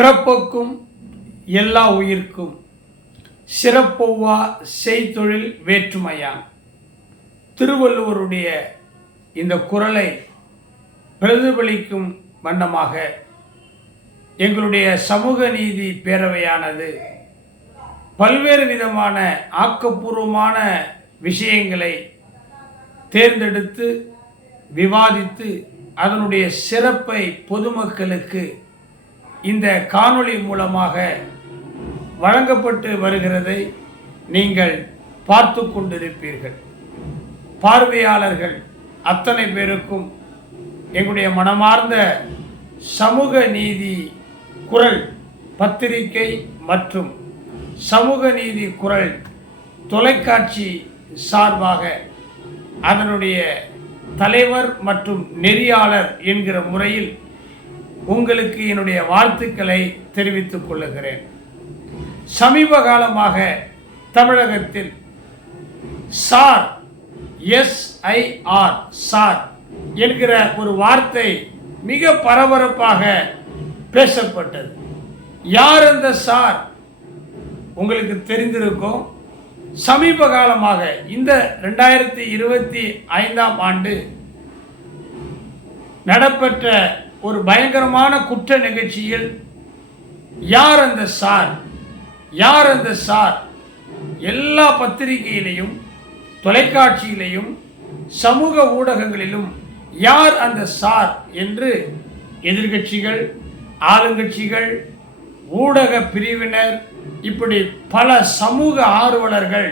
பிறப்புக்கும் எல்லா உயிர்க்கும் சிறப்பொவ்வா செய்தொழில் வேற்றுமையான். திருவள்ளுவருடைய இந்த குறளை பிரதிபலிக்கும் வண்ணமாக எங்களுடைய சமூக நீதி பேரவையானது பல்வேறு விதமான ஆக்கப்பூர்வமான விஷயங்களை தேர்ந்தெடுத்து விவாதித்து அதனுடைய சிறப்பை பொதுமக்களுக்கு இந்த காணொளி மூலமாக வழங்கப்பட்டு வருகிறதை நீங்கள் பார்த்து கொண்டிருப்பீர்கள். பார்வையாளர்கள் அத்தனை பேருக்கும் எங்களுடைய மனமார்ந்த சமூக நீதி குரல் பத்திரிகை மற்றும் சமூக நீதி குரல் தொலைக்காட்சி சார்பாக அதனுடைய தலைவர் மற்றும் நெறியாளர் என்கிற முறையில் உங்களுக்கு என்னுடைய வாழ்த்துக்களை தெரிவித்துக் கொள்ளுகிறேன். சமீப காலமாக தமிழகத்தில் சார் SIR சார் என்கிற ஒரு வார்த்தை மிக பரபரப்பாக பேசப்பட்டது. யார் அந்த சார்? உங்களுக்கு தெரிந்திருக்கும். சமீப காலமாக இந்த 2025ஆம் ஆண்டு நடைபெற்ற ஒரு பயங்கரமான குற்ற நிகழ்ச்சியில் யார் அந்த சார், யார் அந்த சார், எல்லா பத்திரிகையிலையும் தொலைக்காட்சியிலையும் சமூக ஊடகங்களிலும் யார் அந்த சார் என்று எதிர்கட்சிகள், ஆளுங்கட்சிகள், ஊடக பிரிவினர், இப்படி பல சமூக ஆர்வலர்கள்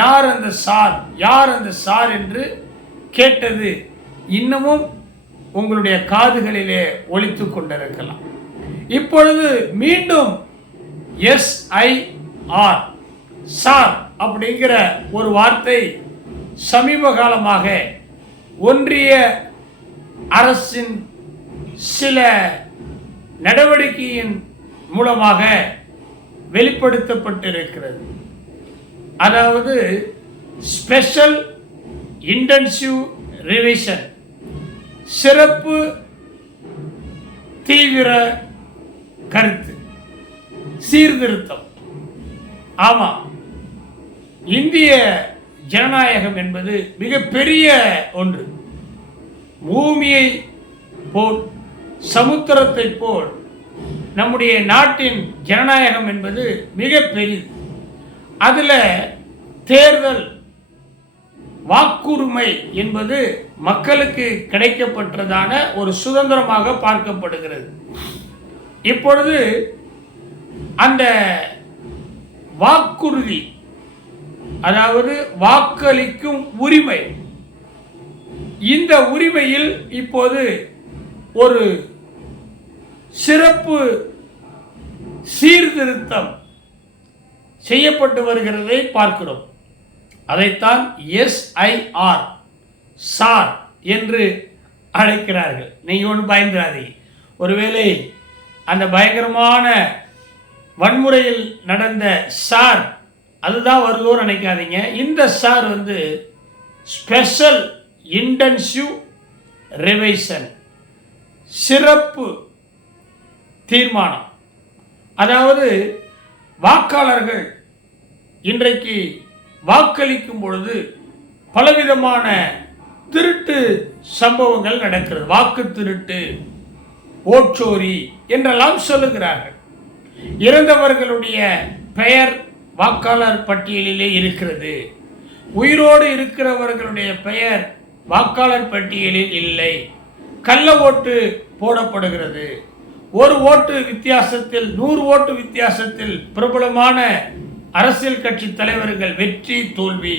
யார் அந்த சார், யார் அந்த சார் என்று கேட்டது இன்னமும் உங்களுடைய காதுகளிலே ஒலித்து கொண்டிருக்கலாம். இப்பொழுது மீண்டும் SIR சார் அப்படிங்கிற ஒரு வார்த்தை சமீப காலமாக ஒன்றிய அரசின் சில நடவடிக்கையின் மூலமாக வெளிப்படுத்தப்பட்டிருக்கிறது. அதாவது ஸ்பெஷல் இன்டென்சிவ் ரிவிஷன், சிறப்பு தீவிர கருத்து சீர்திருத்தம். ஆமாம், இந்திய ஜனநாயகம் என்பது மிகப்பெரிய ஒன்று. பூமியை போல் சமுத்திரத்தை போல் நம்முடைய நாட்டின் ஜனநாயகம் என்பது மிக பெரியது. அதில் தேர்தல் வாக்குரிமை என்பது மக்களுக்கு கிடைக்கப்பட்டதான ஒரு சுதந்திரமாக பார்க்கப்படுகிறது. இப்பொழுது அந்த வாக்குறுதி, அதாவது வாக்களிக்கும் உரிமை, இந்த உரிமையில் இப்போது ஒரு சிறப்பு சீர்திருத்தம் செய்யப்பட்டு வருகிறதை பார்க்கிறோம். அதைத்தான் SIR சார் என்று அழைக்கிறார்கள். நீங்கள் ஒன்று பயந்துடாதீங்க. ஒருவேளை அந்த பயங்கரமான வன்முறையில் நடந்த சார் அதுதான் வருதோன்னு நினைக்காதீங்க. இந்த சார் ஸ்பெஷல் இன்டென்சிவ் ரிவிஷன், சிறப்பு தீர்மானம். அதாவது வாக்காளர்கள் இன்றைக்கு வாக்களிக்கும் பொழுது பலவிதமான திருட்டு சம்பவங்கள் நடக்கிறது. வாக்கு திருட்டு, ஓட்சோரி என்றெல்லாம் சொல்லுகிறார்கள். இறந்தவர்களுடைய பெயர் வாக்காளர் பட்டியலிலே இருக்கிறது. உயிரோடு இருக்கிறவர்களுடைய பெயர் வாக்காளர் பட்டியலில் இல்லை. கள்ள ஓட்டு போடப்படுகிறது. ஒரு ஓட்டு வித்தியாசத்தில், 100 ஓட்டு வித்தியாசத்தில் பிரபலமான அரசியல் கட்சி தலைவர்கள் வெற்றி தோல்வி,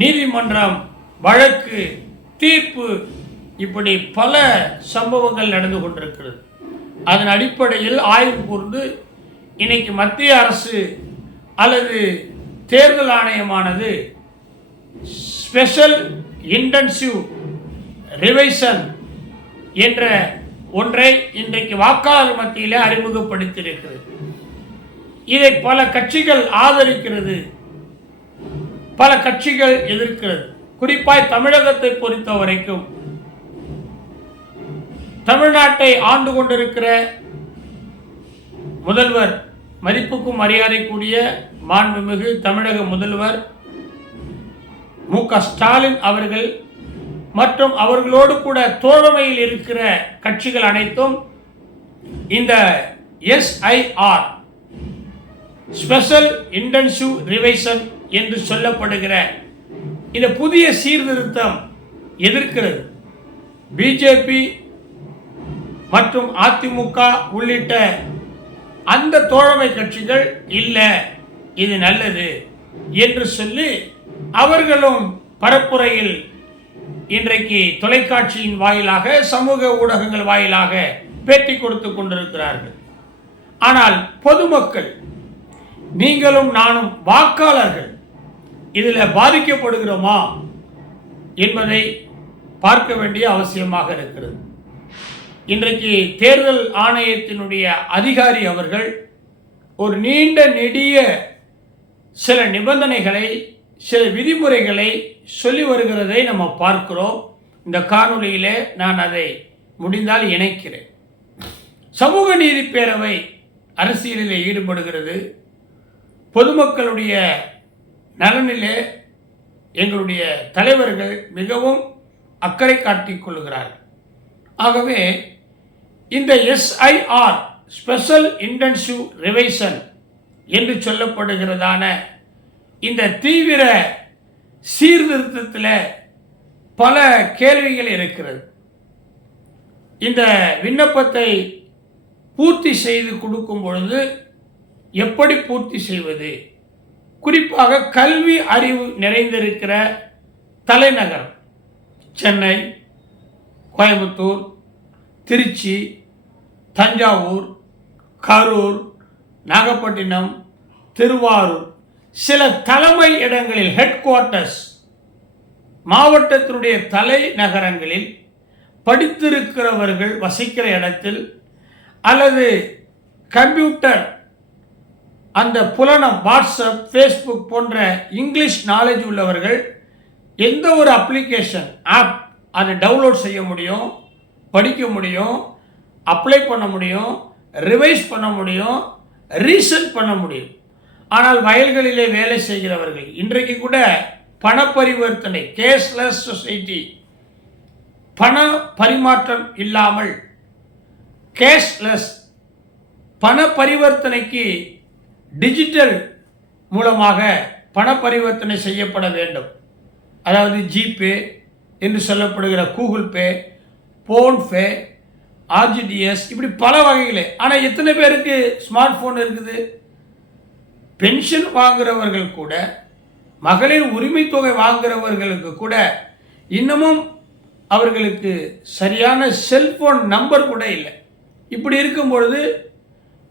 நீதிமன்றம் வழக்கு தீர்ப்பு, இப்படி பல சம்பவங்கள் நடந்து கொண்டிருக்கிறது. அதன் அடிப்படையில் ஆய்வு கூர்ந்து இன்னைக்கு மத்திய அரசு அல்லது தேர்தல் ஆணையமானது ஸ்பெஷல் இன்டென்சிவ் ரிவிஷன் என்ற ஒன்றை இன்றைக்கு வாக்காளர் மத்தியில் அறிமுகப்படுத்தியிருக்கிறது. இதை பல கட்சிகள் ஆதரிக்கிறது, பல கட்சிகள் எதிர்க்கிறது. குறிப்பாய் தமிழகத்தை பொறுத்த வரைக்கும் தமிழ்நாட்டை ஆண்டு கொண்டிருக்கிற முதல்வர், மதிப்புக்கும் மரியாதைக்குரிய மாண்புமிகு தமிழக முதல்வர் மு.க. ஸ்டாலின் அவர்கள் மற்றும் அவர்களோடு கூட தோழமையில் இருக்கிற கட்சிகள் அனைத்தும் இந்த SIR ஸ்பெஷல் இன்டென்சிவ் ரிவைஷன் என்று சொல்லப்படுகிற இந்த புதிய சீர்திருத்தம் எதிர்க்கிறது. பிஜேபி மற்றும் அதிமுக உள்ளிட்ட அந்த தோழமை கட்சிகள் இல்லை, இது நல்லது என்று சொல்லி அவர்களும் பரப்புரையில் இன்றைக்கு தொலைக்காட்சியின் வாயிலாக, சமூக ஊடகங்கள் வாயிலாக பேட்டி கொடுத்து கொண்டிருக்கிறார்கள். ஆனால் பொதுமக்கள், நீங்களும் நானும் வாக்காளர்கள் இதில் பாதிக்கப்படுகிறோமா என்பதை பார்க்க வேண்டிய அவசியமாக இருக்கிறது. இன்றைக்கு தேர்தல் ஆணையத்தினுடைய அதிகாரி அவர்கள் ஒரு நீண்ட நெடிய சில நிபந்தனைகளை, சில விதிமுறைகளை சொல்லி வருகிறதை நம்ம பார்க்கிறோம். இந்த காணொளியிலே நான் அதை முடிந்தால் இணைக்கிறேன். சமூக நீதி பேரவை அரசியலில் ஈடுபடுகிறது. பொதுமக்களுடைய நலனிலே எங்களுடைய தலைவர்கள் மிகவும் அக்கறை காட்டிக் கொள்கிறார்கள். ஆகவே இந்த SIR ஸ்பெஷல் இன்டென்சிவ் ரிவைஷன் என்று சொல்லப்படுகிறதான இந்த தீவிர சீர்திருத்தத்தில் பல கேள்விகள் இருக்கிறது. இந்த விண்ணப்பத்தை பூர்த்தி செய்து கொடுக்கும் பொழுது எப்படி பூர்த்தி செய்வது? குறிப்பாக கல்வி அறிவு நிறைந்திருக்கிற தலைநகரம் சென்னை, கோயம்புத்தூர், திருச்சி, தஞ்சாவூர், கரூர், நாகப்பட்டினம், திருவாரூர், சில தலைமை இடங்களில் ஹெட் குவார்ட்டர்ஸ், மாவட்டத்தினுடைய தலைநகரங்களில் படித்திருக்கிறவர்கள் வசிக்கிற இடத்தில் அல்லது கம்ப்யூட்டர், அந்த புலனம், வாட்ஸ்அப், ஃபேஸ்புக் போன்ற இங்கிலீஷ் நாலேஜ் உள்ளவர்கள் எந்த ஒரு அப்ளிகேஷன் ஆப் அதை டவுன்லோட் செய்ய முடியும், படிக்க முடியும், அப்ளை பண்ண முடியும், ரிவைஸ் பண்ண முடியும், ரீசெட் பண்ண முடியும். ஆனால் வயல்களிலே வேலை செய்கிறவர்கள் இன்றைக்கு கூட பண பரிவர்த்தனை, கேஷ்லெஸ் சொசைட்டி, பண பரிமாற்றம் இல்லாமல் கேஷ்லெஸ், பண பரிவர்த்தனைக்கு டிஜிட்டல் மூலமாக பண பரிவர்த்தனை செய்யப்பட வேண்டும். அதாவது ஜிபே என்று சொல்லப்படுகிற கூகுள் பே, ஃபோன்பே, RGDS, இப்படி பல வகைகளே. ஆனால் எத்தனை பேருக்கு ஸ்மார்ட் ஃபோன் இருக்குது? பென்ஷன் வாங்குகிறவர்கள் கூட, மகளிர் உரிமை தொகை வாங்குகிறவர்களுக்கு கூட இன்னமும் அவர்களுக்கு சரியான செல்போன் நம்பர் கூட இல்லை. இப்படி இருக்கும் பொழுது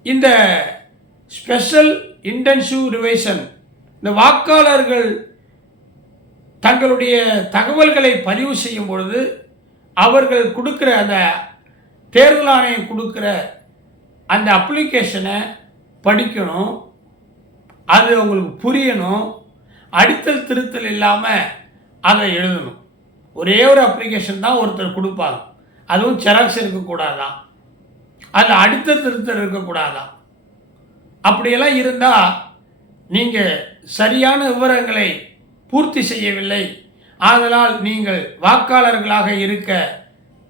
இந்த ஸ்பெஷல் இன்டென்சிவ் ரிவைஷன், இந்த வாக்காளர்கள் தங்களுடைய தகவல்களை பதிவு செய்யும் பொழுது அவர்கள் கொடுக்குற அந்த தேர்தல் ஆணையம் கொடுக்குற அந்த அப்ளிகேஷனை படிக்கணும், அது அவங்களுக்கு புரியணும், அடித்தல் திருத்தல் இல்லாமல் அதை எழுதணும். ஒரே ஒரு அப்ளிகேஷன் தான் ஒருத்தர் கொடுப்பாங்க, அதுவும் ஜெராக்ஸ் இருக்கக்கூடாதான், அதில் அடித்தல் திருத்தல் இருக்கக்கூடாதான். அப்படியெல்லாம் இருந்தால் நீங்கள் சரியான விவரங்களை பூர்த்தி செய்யவில்லை, ஆதலால் நீங்கள் வாக்காளர்களாக இருக்க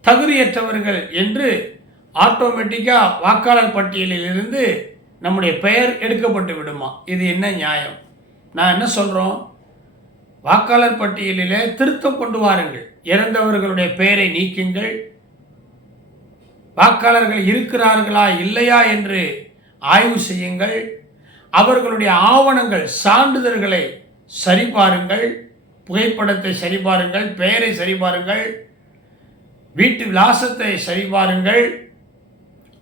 தகுதியற்றவர்கள் என்று ஆட்டோமேட்டிக்காக வாக்காளர் பட்டியலில் இருந்து நம்முடைய பெயர் எடுக்கப்பட்டு விடுமா? இது என்ன நியாயம்? நான் என்ன சொல்கிறோம், வாக்காளர் பட்டியலிலே திருத்தம் கொண்டு வாருங்கள், இறந்தவர்களுடைய பெயரை நீக்குங்கள், வாக்காளர்கள் இருக்கிறார்களா இல்லையா என்று ஆய்வு செய்யுங்கள், அவர்களுடைய ஆவணங்கள், சான்றிதழ்களை சரிபாருங்கள், புகைப்படத்தை சரிபாருங்கள், பெயரை சரிபாருங்கள், வீட்டு விலாசத்தை சரிபாருங்கள்,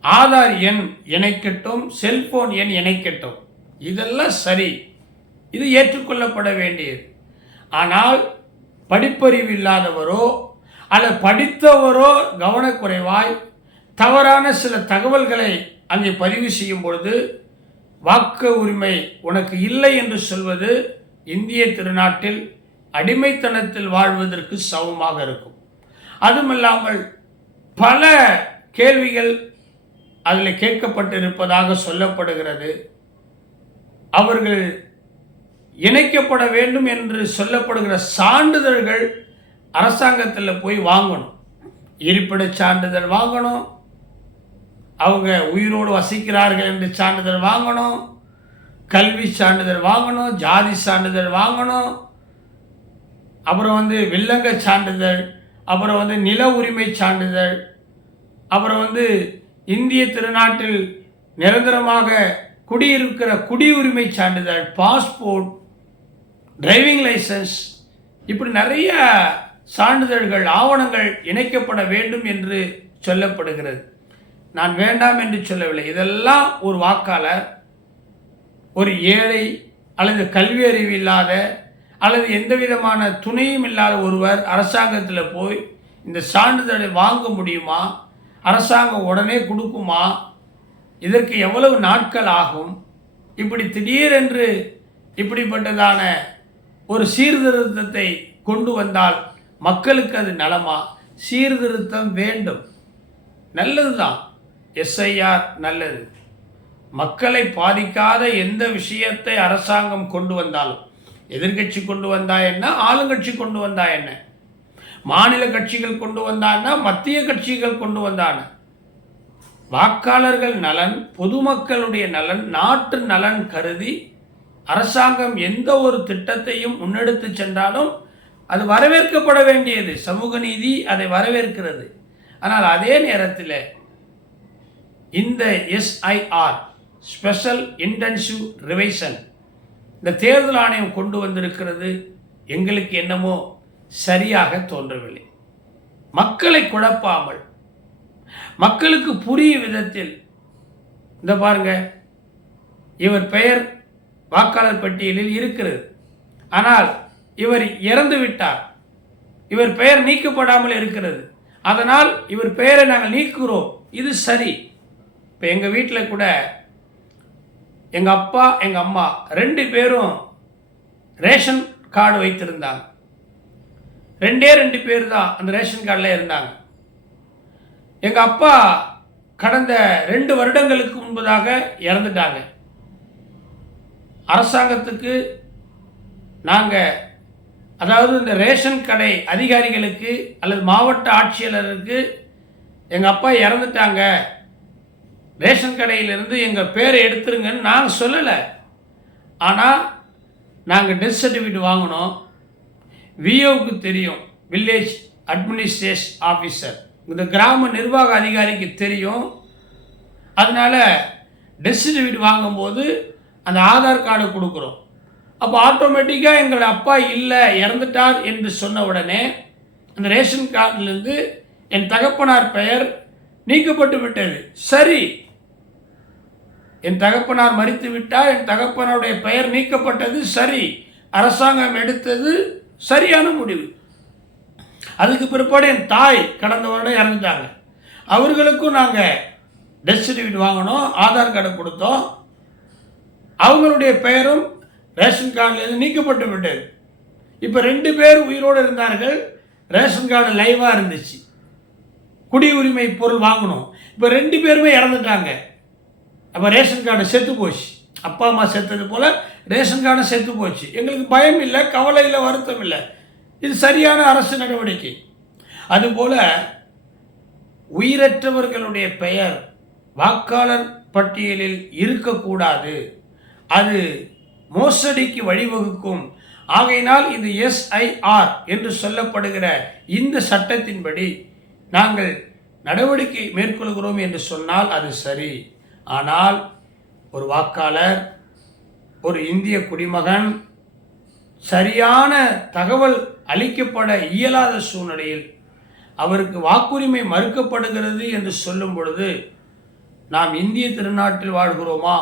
ஆதார் எண் இணைக்கட்டும், செல்போன் எண் இணைக்கட்டும். இதெல்லாம் சரி, இது ஏற்றுக்கொள்ளப்பட வேண்டியது. ஆனால் படிப்பறிவு இல்லாதவரோ அல்லது படித்தவரோ கவனக்குறைவாய் தவறான சில தகவல்களை அங்கே பதிவு செய்யும் பொழுது வாக்கு உரிமை உனக்கு இல்லை என்று சொல்வது இந்திய திருநாட்டில் அடிமைத்தனத்தில் வாழ்வதற்கு சமமாக இருக்கும். அதுமல்லாமல் பல கேள்விகள் அதில் கேட்கப்பட்டிருப்பதாக சொல்லப்படுகிறது. அவர்கள் இணைக்கப்பட வேண்டும் என்று சொல்லப்படுகிற சான்றிதழ்கள் அரசாங்கத்தில் போய் வாங்கணும். இருப்பிட சான்றிதழ் வாங்கணும், அவங்க உயிரோடு வசிக்கிறார்கள் என்று சான்றிதழ் வாங்கணும், கல்வி சான்றிதழ் வாங்கணும், ஜாதி சான்றிதழ் வாங்கணும், அப்புறம் வில்லங்க சான்றிதழ், அப்புறம் நில உரிமை சான்றிதழ், அப்புறம் இந்திய திருநாட்டில் நிரந்தரமாக குடியிருக்கிற குடியுரிமை சான்றிதழ், பாஸ்போர்ட், டிரைவிங் லைசன்ஸ், இப்படி நிறைய சான்றிதழ்கள் ஆவணங்கள் இணைக்கப்பட வேண்டும் என்று சொல்லப்படுகிறது. நான் வேண்டாம் என்று சொல்லவில்லை. இதெல்லாம் ஒரு வாக்காளர், ஒரு ஏழை அல்லது கல்வி அறிவு இல்லாத அல்லது எந்த விதமான துணையும் இல்லாத ஒருவர் அரசாங்கத்தில் போய் இந்த சான்றிதழை வாங்க முடியுமா? அரசாங்கம் உடனே கொடுக்குமா? இதற்கு எவ்வளவு நாட்கள் ஆகும்? இப்படி திடீரென்று இப்படிப்பட்டதான ஒரு சீர்திருத்தத்தை கொண்டு வந்தால் மக்களுக்கு அது நலமா? சீர்திருத்தம் வேண்டும், நல்லதுதான். எஸ்ஐஆர் நல்லது. மக்களை பாதிக்காத எந்த விஷயத்தை அரசாங்கம் கொண்டு வந்தாலும், எதிர்கட்சி கொண்டு வந்தா என்ன, ஆளுங்கட்சி கொண்டு வந்தா என்ன, மாநில கட்சிகள் கொண்டு வந்தான்னா, மத்திய கட்சிகள் கொண்டு வந்தான, வாக்காளர்கள் நலன், பொதுமக்களுடைய நலன், நாட்டு நலன் கருதி அரசாங்கம் எந்த ஒரு திட்டத்தையும் முன்னெடுத்து சென்றாலும் அது வரவேற்கப்பட வேண்டியது. சமூக நீதி அதை வரவேற்கிறது. ஆனால் அதே நேரத்தில் இந்த எஸ்ஐஆர், ஸ்பெஷல் இன்டென்சிவ் ரிவைஷன், இந்த தேர்தல் ஆணையம் கொண்டு வந்திருக்கிறது எங்களுக்கு என்னமோ சரியாக தோன்றவில்லை. மக்களை குழப்பாமல், மக்களுக்கு புரியும் விதத்தில், இந்த பாருங்க, இவர் பெயர் வாக்காளர் பட்டியலில் இருக்கிறது, ஆனால் இவர் இறந்து விட்டார், இவர் பெயர் நீக்கப்படாமல் இருக்கிறது, அதனால் இவர் பெயரை நாங்கள் நீக்குகிறோம், இது சரி. இப்போ எங்கள் வீட்டில் கூட எங்கள் அப்பா எங்கள் அம்மா 2 பேரும் ரேஷன் கார்டு வைத்திருந்தாங்க. 2 பேர் தான் அந்த ரேஷன் கார்டில் இருந்தாங்க. எங்கள் அப்பா கடந்த 2 வருடங்களுக்கு முன்பதாக இறந்துட்டாங்க. அரசாங்கத்துக்கு நாங்கள், அதாவது இந்த ரேஷன் கடை அதிகாரிகளுக்கு அல்லது மாவட்ட ஆட்சியாளருக்கு எங்கள் அப்பா இறந்துட்டாங்க, ரேஷன் கடையிலிருந்து எங்கள் பேரை எடுத்துருங்கன்னு நாங்கள் சொல்லலை. ஆனால் நாங்கள் டெத் சர்டிஃபிகேட் வாங்கினோம். விஓவுக்கு தெரியும், வில்லேஜ் அட்மினிஸ்ட்ரேஷன் ஆஃபீஸர், இந்த கிராம நிர்வாக அதிகாரிக்கு தெரியும். அதனால் டெத் சர்டிஃபிகேட் வாங்கும்போது அந்த ஆதார் கார்டை கொடுக்குறோம். அப்போ ஆட்டோமேட்டிக்காக எங்களோட அப்பா இல்லை, இறந்துட்டார் என்று சொன்ன உடனே அந்த ரேஷன் கார்டிலிருந்து என் தகப்பனார் பெயர் நீக்கப்பட்டு விட்டது. சரி, என் தகப்பனார் மரித்து விட்டார், என் தகப்பனாருடைய பெயர் நீக்கப்பட்டது, சரி, அரசாங்கம் எடுத்தது சரியான முடிவு. அதுக்கு பிற்பாடு என் தாய் கடந்த வருடம் இறந்துட்டாங்க. அவர்களுக்கும் நாங்கள் டெத் சர்டிஃபிகேட் வாங்கினோம், ஆதார் கார்டை கொடுத்தோம். அவங்களுடைய பெயரும் ரேஷன் கார்டில் நீக்கப்பட்டு விட்டது. இப்போ 2 பேர் உயிரோடு இருந்தார்கள், ரேஷன் கார்டு லைவாக இருந்துச்சு, குடியுரிமை பொருள் வாங்கணும். இப்போ 2 பேருமே இறந்துட்டாங்க. அப்போ ரேஷன் கார்டு செத்து போச்சு. அப்பா அம்மா செத்தது போல் ரேஷன் கார்டு செத்து போச்சு. எங்களுக்கு பயம் இல்லை, கவலை இல்லை, வருத்தம் இல்லை. இது சரியான அரசு நடவடிக்கை. அதுபோல் உயிரற்றவர்களுடைய பெயர் வாக்காளர் பட்டியலில் இருக்கக்கூடாது, அது மோசடிக்கு வழிவகுக்கும். ஆகையினால் இந்த எஸ்ஐஆர் என்று சொல்லப்படுகிற இந்த சட்டத்தின்படி நாங்கள் நடவடிக்கை மேற்கொள்கிறோம் என்று சொன்னால் அது சரி. ஆனால் ஒரு வாக்காளர், ஒரு இந்திய குடிமகன் சரியான தகவல் அளிக்கப்பட இயலாத சூழ்நிலையில் அவருக்கு வாக்குரிமை மறுக்கப்படுகிறது என்று சொல்லும் பொழுது நாம் இந்திய திருநாட்டில் வாழ்கிறோமா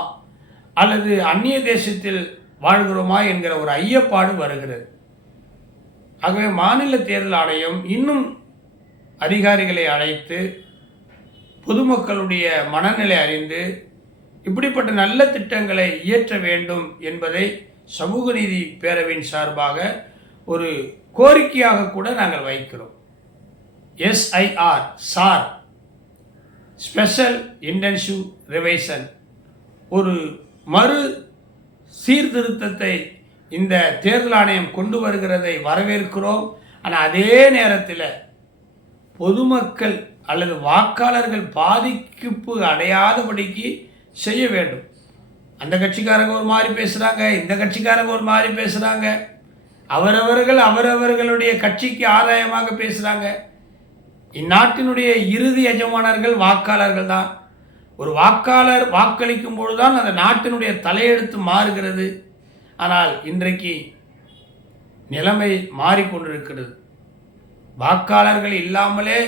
அல்லது அந்நிய தேசத்தில் வாழ்கிறோமா என்கிற ஒரு ஐயப்பாடு வருகிறது. ஆகவே மாநில தேர்தல் ஆணையம் இன்னும் அதிகாரிகளை அழைத்து பொதுமக்களுடைய மனநிலை அறிந்து இப்படிப்பட்ட நல்ல திட்டங்களை இயற்ற வேண்டும் என்பதை சமூக நீதி பேரவையின் சார்பாக ஒரு கோரிக்கையாக கூட நாங்கள் வைக்கிறோம். எஸ்ஐஆர் சார், ஸ்பெஷல் இன்டென்சிவ் ரிவைஷன் ஒரு மறு சீர்திருத்தத்தை இந்த தேர்தல் ஆணையம் கொண்டு வருகிறதை வரவேற்கிறோம். ஆனால் அதே நேரத்தில் பொதுமக்கள் அல்லது வாக்காளர்கள் பாதிப்பு அடையாதபடிக்கு செய்ய வேண்டும். அந்த கட்சிக்காரங்க ஒரு மாதிரி பேசுகிறாங்க, இந்த கட்சிக்காரங்க ஒரு மாதிரி பேசுகிறாங்க, அவரவர்களுடைய கட்சிக்கு ஆதாயமாக பேசுகிறாங்க. இந்நாட்டினுடைய இறுதி எஜமானர்கள் வாக்காளர்கள் தான். ஒரு வாக்காளர் வாக்களிக்கும் பொழுதுதான் அந்த நாட்டினுடைய தலையெழுத்து மாறுகிறது. ஆனால் இன்றைக்கு நிலைமை மாறிக்கொண்டிருக்கிறது. வாக்காளர்கள் இல்லாமலே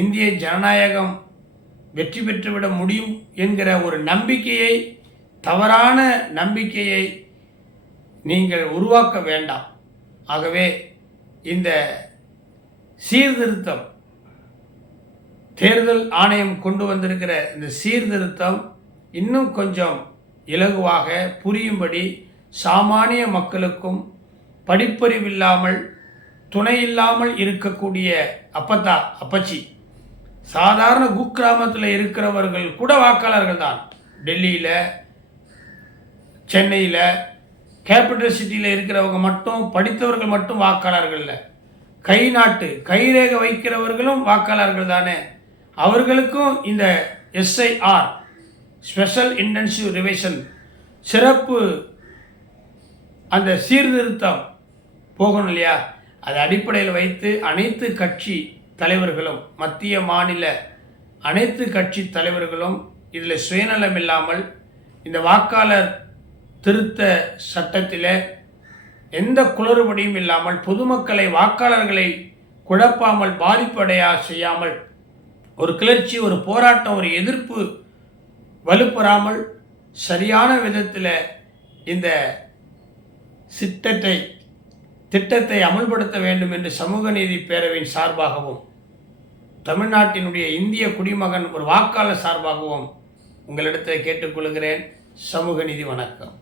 இந்திய ஜனநாயகம் வெற்றி பெற்றுவிட முடியும் என்கிற ஒரு நம்பிக்கையை, தவறான நம்பிக்கையை நீங்கள் உருவாக்க வேண்டாம். ஆகவே இந்த சீர்திருத்தம், தேர்தல் ஆணையம் கொண்டு வந்திருக்கிற இந்த சீர்திருத்தம் இன்னும் கொஞ்சம் இலகுவாக புரியும்படி சாமானிய மக்களுக்கும் படிப்பறிவில்லாமல் துணை இல்லாமல் இருக்கக்கூடிய அப்பச்சி சாதாரண குக்கிராமத்தில் இருக்கிறவர்கள் கூட வாக்காளர்கள் தான். டெல்லியில், சென்னையில், கேபிட்டல் சிட்டியில் இருக்கிறவங்க மட்டும், படித்தவர்கள் மட்டும் வாக்காளர்கள் இல்லை. கைரேகை வைக்கிறவர்களும் வாக்காளர்கள் தானே. அவர்களுக்கும் இந்த எஸ்ஐஆர் ஸ்பெஷல் இன்டென்சிவ் ரிவைஷன் சிறப்பு அந்த சீர்திருத்தம் போகணும் இல்லையா? அது அடிப்படையில் வைத்து அனைத்து கட்சி தலைவர்களும், மத்திய மாநில அனைத்து கட்சி தலைவர்களும் இதில் சுயநலம் இல்லாமல் இந்த வாக்காளர் திருத்த சட்டத்தில் எந்த குளறுபடியும் இல்லாமல் பொதுமக்களை, வாக்காளர்களை குழப்பாமல், பாதிப்படையா செய்யாமல், ஒரு கிளர்ச்சி, ஒரு போராட்டம், ஒரு எதிர்ப்பு வலுப்பெறாமல் சரியான விதத்தில் இந்த திட்டத்தை அமல்படுத்த வேண்டும் என்று சமூக நீதி பேரவையின் சார்பாகவும், தமிழ்நாட்டினுடைய இந்திய குடிமகன் ஒரு வாக்காளர் சார்பாகவும் உங்களிடத்தில் கேட்டுக்கொள்கிறேன். சமூக நீதி வணக்கம்.